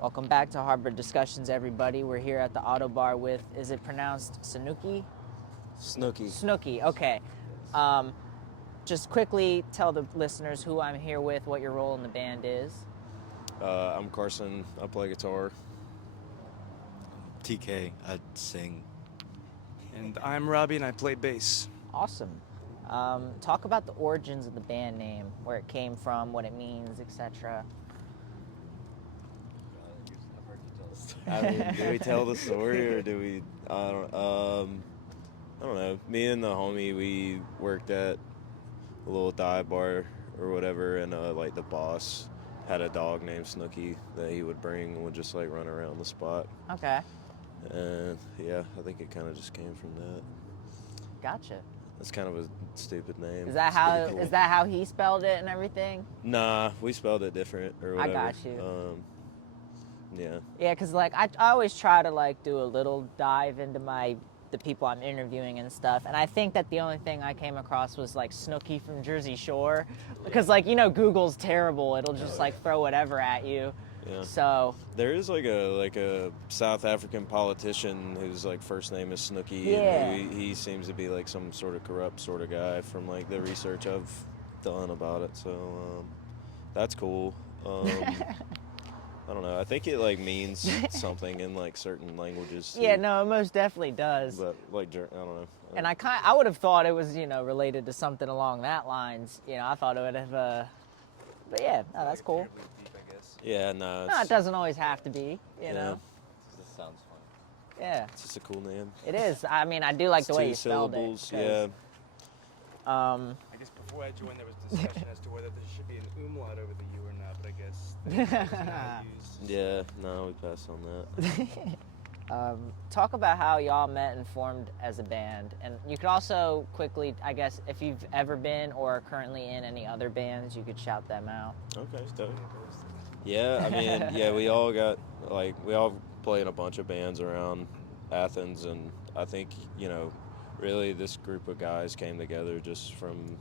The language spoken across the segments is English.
Welcome back to Harbor Discussions, everybody. We're here at the Auto Bar with, is it pronounced Snuki? Snooki. Snuki, okay. Um, just quickly tell the listeners who I'm here with, what your role in the band is. I'm Carson. I play guitar. TK, I sing. And I'm Robbie, and I play bass. Awesome. Talk about the origins of the band name, where it came from, what it means, etc. I mean, do we tell the story or do we? I don't know. Me and the homie, we worked at a little dive bar or whatever, and like the boss had a dog named Snooki that he would bring and would just like run around the spot. Okay, And yeah, I think it kind of just came from that. gotcha. It's kind of a stupid name. Is that It's how pretty cool. is that how he spelled it and everything? Nah, we spelled it different or I whatever. got you. Yeah. Yeah, because like I always try to like do a little dive into the people I'm interviewing and stuff, and I think that the only thing I came across was like Snooki from Jersey Shore, because like Google's terrible; it'll just like throw whatever at you. Yeah. So There is like a South African politician whose like first name is Snooki. Yeah. And he seems to be like some sort of corrupt sort of guy from like the research I've done about it. So that's cool. I don't know. I think it like means something in like certain languages. Too. yeah, no, it most definitely does. But like I don't know. And I would have thought it was related to something along that lines. I thought it would have. But yeah, no, that's cool. Yeah, no. No, it doesn't always have to be. You know. This sounds fun. Yeah, It's just a cool name. it is. I mean, I do like It's the way two you spelled syllables. it. Yeah. 'cause, I guess before I joined, there was discussion as to whether there should be an umlaut over the U or not, but I guess that was not used. Yeah. No, we passed on that. Talk about how y'all met and formed as a band, and you could also quickly, I guess, if you've ever been or are currently in any other bands, you could shout them out. Okay, dope. Yeah, I mean, yeah, we all play in a bunch of bands around Athens, and I think really this group of guys came together just from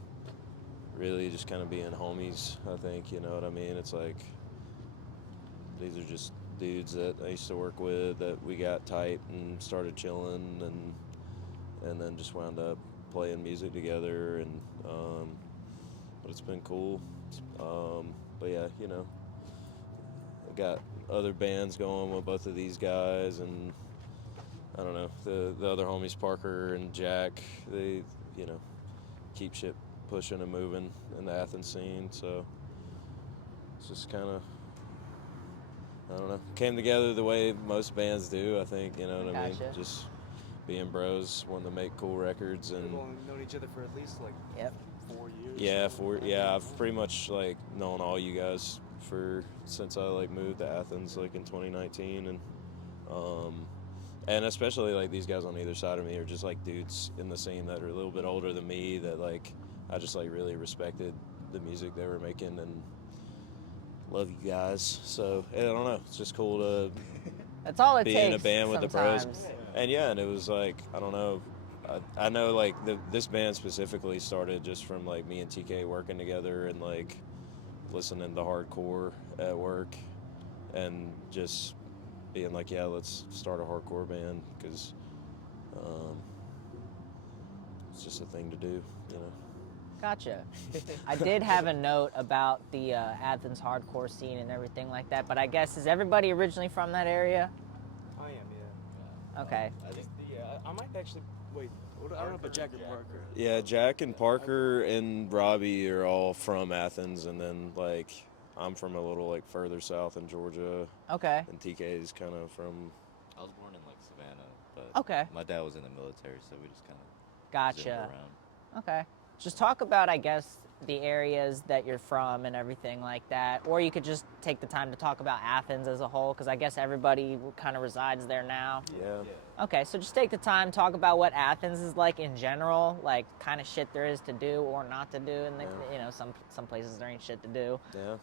really just kind of being homies. I think you know what I mean. It's like these are just dudes that I used to work with that we got tight and started chilling, and then just wound up playing music together, and but it's been cool. But yeah, I got other bands going with both of these guys, and I don't know, the other homies, Parker and Jack, they keep shit pushing and moving in the Athens scene, so it's just kind of, I don't know, came together the way most bands do, I think, you know what I mean? Gotcha. Just being bros, wanting to make cool records, and We've only known each other for at least like Yep. 4 years. I've pretty much like known all you guys since I like moved to Athens like in 2019, and especially like these guys on either side of me are just like dudes in the scene that are a little bit older than me that like I just like really respected the music they were making and love you guys. So I don't know, it's just cool to That's all it be takes. in a band with the pros. sometimes. And yeah, and it was like, I don't know, I know like this band specifically started just from like me and TK working together and like listening to hardcore at work and just being like, yeah, let's start a hardcore band because it's just a thing to do, you know. Gotcha. I did have a note about the Athens hardcore scene and everything like that, but I guess, is everybody originally from that area? I am, yeah. Okay. I think I might actually wait. I don't know about Jack or Parker. Yeah, Jack and Parker and Robbie are all from Athens, and then like I'm from a little like further south in Georgia, Okay. and TK is kind of from. I was born in like Savannah, but Okay. my dad was in the military, so we just kind of Gotcha. around. Okay. Just talk about, I guess, the areas that you're from and everything like that. Or you could just take the time to talk about Athens as a whole, because I guess everybody kind of resides there now. Yeah. Okay, so just take the time, talk about what Athens is like in general, like kind of shit there is to do or not to do, and some places there ain't shit to do. Yeah.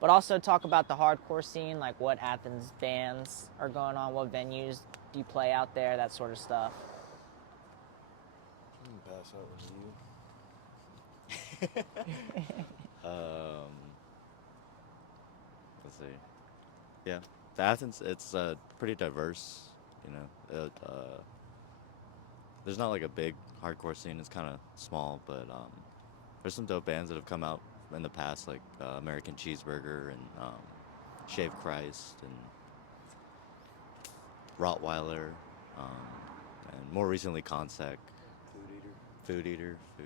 But also talk about the hardcore scene, like what Athens bands are going on, what venues do you play out there, that sort of stuff. Pass out with you. Let's see. Yeah. The Athens, it's pretty diverse, you know. There's not like a big hardcore scene. It's kind of small, but there's some dope bands that have come out in the past, like American Cheeseburger and Shave Christ and Rottweiler, um, and more recently Consec. Food Eater, yeah.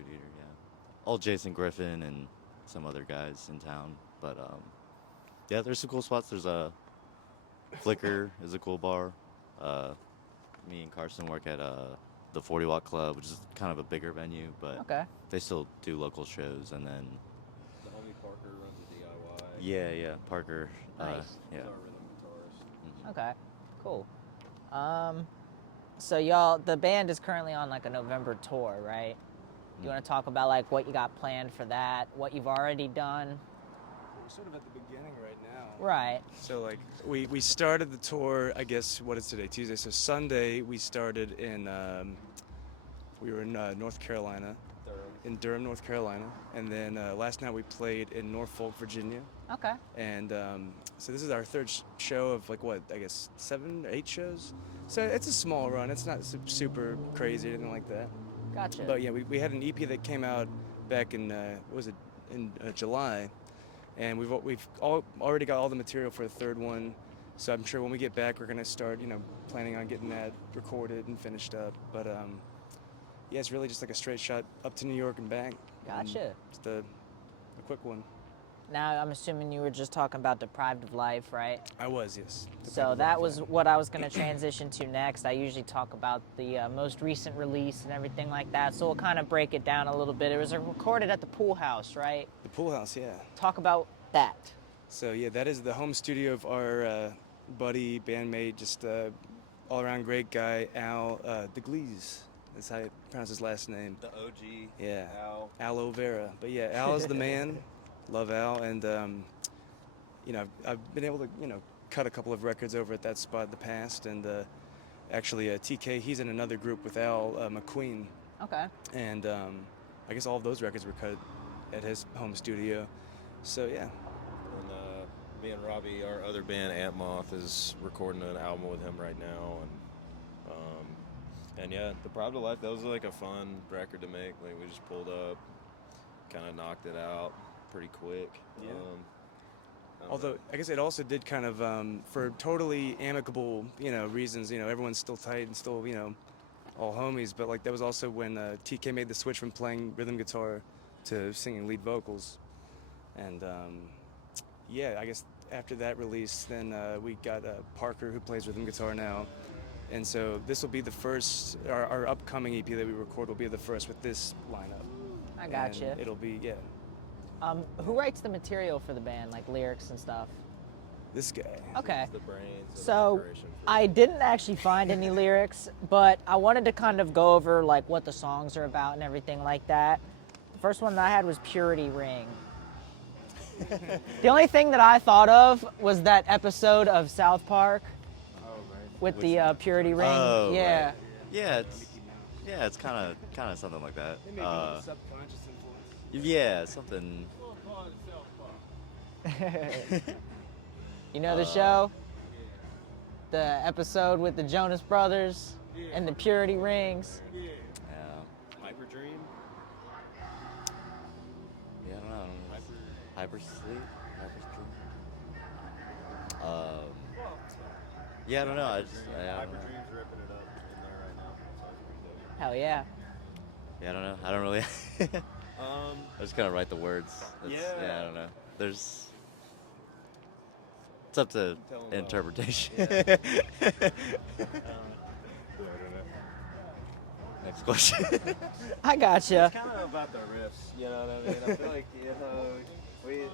Old Jason Griffin and some other guys in town, but yeah, there's some cool spots. There's a Flicker is a cool bar. Uh, Me and Carson work at the 40 Watt Club, which is kind of a bigger venue, but Okay. they still do local shows. And then The homie Parker runs a DIY. yeah, Parker. Nice. Yeah. He's our rhythm guitarist. Mhm. Okay. Cool. So y'all, the band is currently on like a November tour, right? You want to talk about like what you got planned for that, what you've already done? We're sort of at the beginning right now. Right. So like we started the tour, I guess, what is today? Tuesday. So Sunday we started in we were in North Carolina, in Durham, North Carolina, and then last night we played in Norfolk, Virginia. Okay. And so this is our third show of like what, I guess 7 or 8 shows. So it's a small run. It's not super crazy or anything like that. Gotcha. But yeah, we had an EP that came out back in what was it, in July, and we've already got all the material for the third one. So I'm sure when we get back, we're gonna start, planning on getting that recorded and finished up. But yeah, it's really just like a straight shot up to New York and back. Gotcha. Just a quick one. Now I'm assuming you were just talking about Deprived of Life, right? I was, yes. So that was what I was going to transition to next. I usually talk about the most recent release and everything like that. So we'll kind of break it down a little bit. It was recorded at the Pool House, right? The Pool House, yeah. Talk about that. So yeah, that is the home studio of our buddy, bandmate, just all-around great guy, Al DeGlees. That's how you pronounce his last name. The OG. Yeah. Al. Al Vera. But yeah, Al is the man. Love Al. And, I've been able to, cut a couple of records over at that spot in the past. And actually, TK, he's in another group with Al McQueen. Okay. And I guess all of those records were cut at his home studio. So yeah. And me and Robbie, our other band, Ant Moth, is recording an album with him right now. And yeah, Deprived of Life, that was like a fun record to make. Like we just pulled up, kind of knocked it out pretty quick. Yeah. I don't Although know. I guess it also did kind of, for totally amicable, reasons. Everyone's still tight and still, all homies. But like that was also when TK made the switch from playing rhythm guitar to singing lead vocals. And yeah, I guess after that release, then we got Parker, who plays rhythm guitar now. And so this will be the first, our upcoming EP that we record will be the first with this lineup. I gotcha. And it'll be, yeah, Who writes the material for the band, like lyrics and stuff? this guy. Okay. It's the brains of the So operation for I didn't actually find any lyrics, but I wanted to kind of go over like what the songs are about and everything like that. The first one that I had was Purity Ring. The only thing that I thought of was that episode of South Park with the Purity Ring. Oh, yeah. right. Yeah, it's kind of something like that. Maybe a subconscious influence. Yeah, something. You know the show? The episode with the Jonas Brothers and the Purity Rings. Yeah. Hyperdream. Yeah, I don't know. Hypersleep? Yeah, I don't know. I don't know. Hyperdream's ripping it up in there right now. So it's pretty dope. Hell yeah. Yeah, I don't know. I don't really. I just kind of write the words. Yeah. I don't know. It's up to Tell 'em about it. interpretation. Yeah. Next question. I gotcha. It's kind of about the riffs, you know what I mean? I feel like, we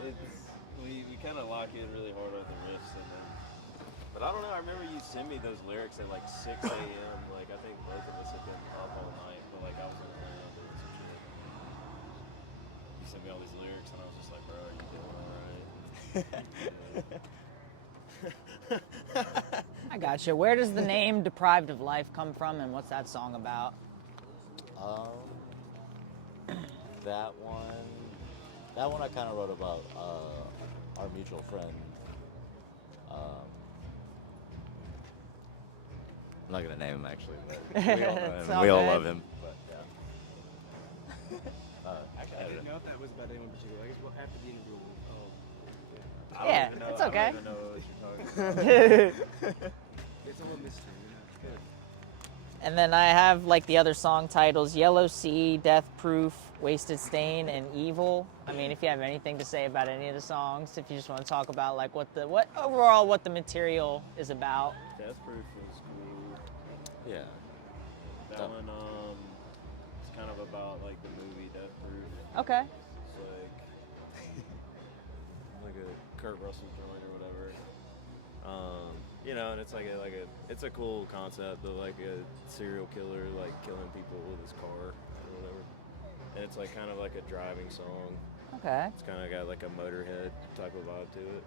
kind of lock in really hard on the riffs. But I don't know, I remember you sent me those lyrics at like 6 a.m. Like, I think both of us had been up all night, but like I was in Atlanta doing some shit. You sent me all these lyrics, and I was just like, bro, are you doing all right? I gotcha. Where does the name Deprived of Life come from, and what's that song about? That one I kind of wrote about our mutual friend. I'm not gonna name him actually. But we all know him. It's And all we all good. love him. But yeah. Actually, I didn't know if that was about anyone in particular. I guess well, after the interview, I don't Yeah, even know, it's I okay. don't even know what you're talking about. it's a little mystery. It's good. And then I have like the other song titles: Yellow Sea, Death Proof, Wasted Stain, and Evil. I mean, if you have anything to say about any of the songs, if you just want to talk about like what overall what the material is about. Death Proof was cool. Yeah. That That- one, it's kind of about like the movie Death Proof. Okay. It's like a Kurt Russell joint or whatever. You know, and it's it's a cool concept of like a serial killer like killing people with his car or whatever. And it's like kind of like a driving song. Okay. It's kind of got like a Motorhead type of vibe to it.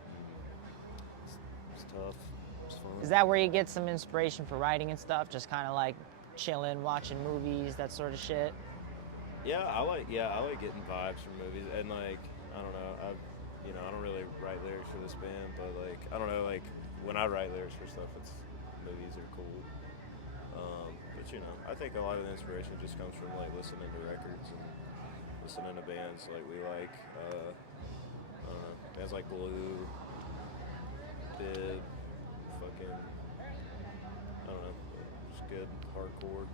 It's tough. It's fun. Is that where you get some inspiration for writing and stuff? Just kind of like chilling, watching movies, that sort of shit. Yeah, I like getting vibes from movies, and like I don't know, I don't really write lyrics for this band, but like I don't know, like when I write lyrics for stuff, it's movies are cool. But you know, I think a lot of the inspiration just comes from like listening to records and listening to bands like we like. I don't know, bands like Blue, Bib, fucking I don't know, just good hardcore,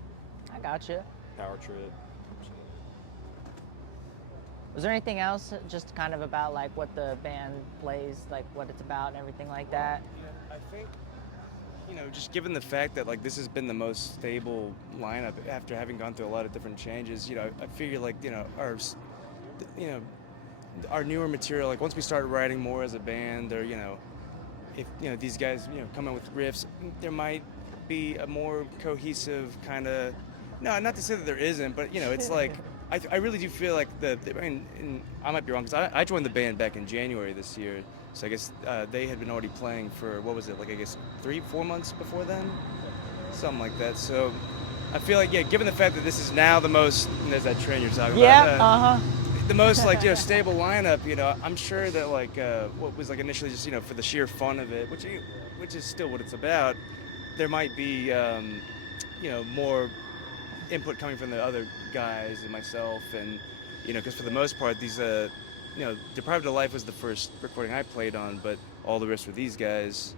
I gotcha. Power Trip. Was there anything else just kind of about like what the band plays, like what it's about and everything like that? I think, just given the fact that like this has been the most stable lineup after having gone through a lot of different changes, I figure like our newer material, like once we start writing more as a band, or if these guys come in with riffs, there might be a more cohesive kind of. No, not to say that there isn't, but it's like. I really do feel like and I might be wrong because I joined the band back in January this year, so I guess they had been already playing for what was it, like I guess 3-4 months before then, something like that. So I feel like given the fact that this is now the most, and there's that trend you're talking about, the most like stable lineup, I'm sure that like what was like initially just for the sheer fun of it, which is still what it's about, there might be more input coming from the other guys and myself, and because for the most part these Deprived of Life was the first recording I played on, but all the rest were these guys.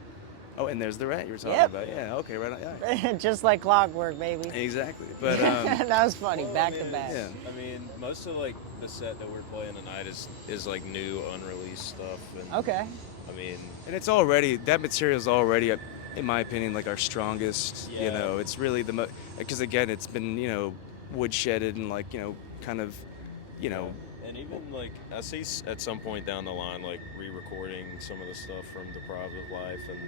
Oh, and there's the Rat you were talking Yep. about. Yeah, okay, right on. Yeah. Just like clockwork, baby. Exactly, but That was funny, Well, back I to mean, back. yeah. I mean, most of like the set that we're playing tonight is like new, unreleased stuff. And, Okay. I mean, And it's already, that material's already, in my opinion, like our strongest. Yeah. It's really the because again, it's been woodshedded and like kind of and even like I see at some point down the line like re-recording some of the stuff from Deprived of Life and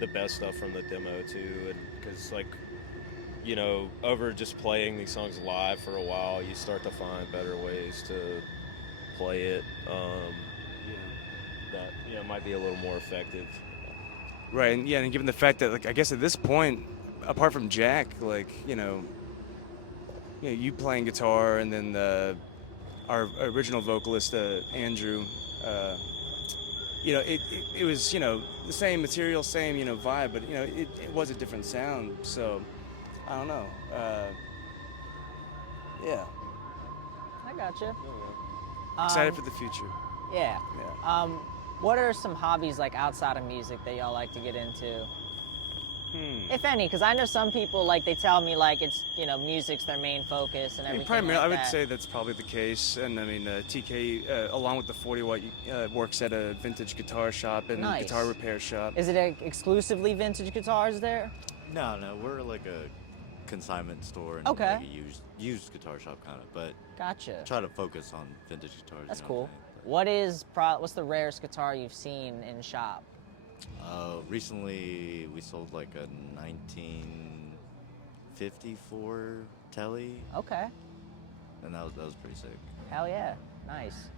the best stuff from the demo too, and because like over just playing these songs live for a while, you start to find better ways to play it. That might be a little more effective. right, and given the fact that like I guess at this point, apart from Jack, like you playing guitar, and then our original vocalist Andrew, it was the same material, same vibe, but it was a different sound. So I don't know. Yeah, I gotcha. excited for the future. Yeah. Yeah. What are some hobbies like outside of music that y'all like to get into? If any, because I know some people like they tell me like it's music's their main focus and I mean, everything. primarily, like I would that. say that's probably the case. And I mean, TK, along with the 40 Watt, works at a vintage guitar shop and Nice. guitar repair shop. Is it exclusively vintage guitars there? No, we're like a consignment store and Okay. like a used guitar shop kind of, but Gotcha. try to focus on vintage guitars. That's you know cool. what What's the rarest guitar you've seen in shop? Recently, we sold like a 1954 Telly, Okay. and that was pretty sick. Hell yeah. Nice.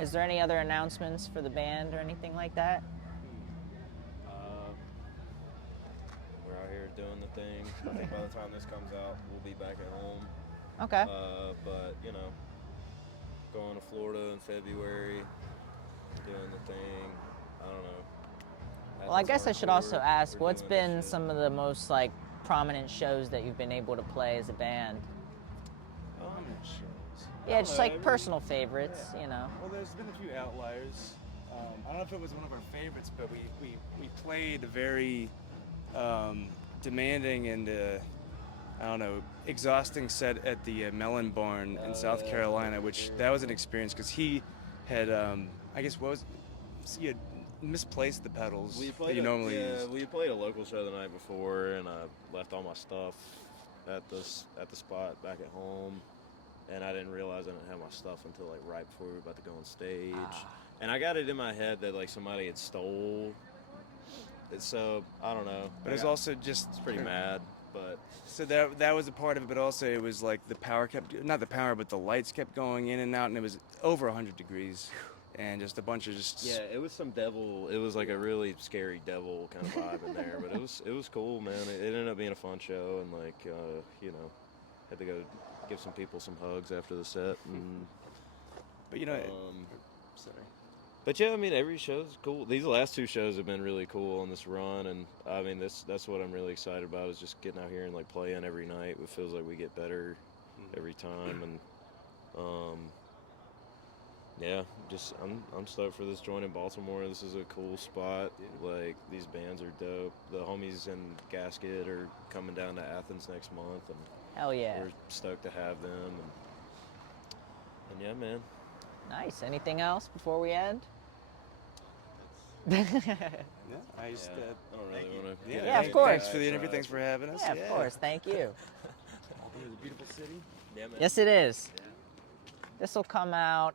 Is there any other announcements for the band or anything like that? We're out here doing the thing. I think by the time this comes out, we'll be back at home. Okay. But going to Florida in February, doing the thing. I don't know. Well, I guess I should also Hardcore. ask, We're what's doing this been shit. some of the most like prominent shows that you've been able to play as a band? Prominent shows. I Yeah, don't just know, like every- personal favorites, yeah. you know. Well, there's been a few outliers. I don't know if it was one of our favorites, but we played a very demanding and I don't know, exhausting set at the Mellon Barn in South yeah. Carolina, which that was an experience because he had, I guess, he had misplaced the pedals We that played he normally used. we played a local show the night before, and I left all my stuff at the spot back at home, and I didn't realize I didn't have my stuff until like right before we were about to go on stage. And I got it in my head that like somebody had stole it, so I don't know. But it's also just it's pretty mad, but So that was a part of it, but also it was like the power not the power, but the lights kept going in and out, and it was over 100 degrees, and just a bunch of just yeah, it was some devil. It was like a really scary devil kind of vibe in there, but it was cool, man. It ended up being a fun show, and like you know, had to go give some people some hugs after the set, and But you know, sorry. but yeah, I mean every show's cool. These last two shows have been really cool on this run, and I mean that's what I'm really excited about is just getting out here and like playing every night. It feels like we get better every time, and yeah, just I'm stoked for this joint in Baltimore. This is a cool spot. Like these bands are dope. The homies in Gasket are coming down to Athens next month, and Hell yeah. we're stoked to have them. And yeah, man. Nice. Anything else before we end? Yeah, I just I don't really want to. Yeah, of course. Thanks for the interview. Thanks for having us. Yeah, of course. Thank you. It's a beautiful city. Yeah, man. Yes, it is. This will come out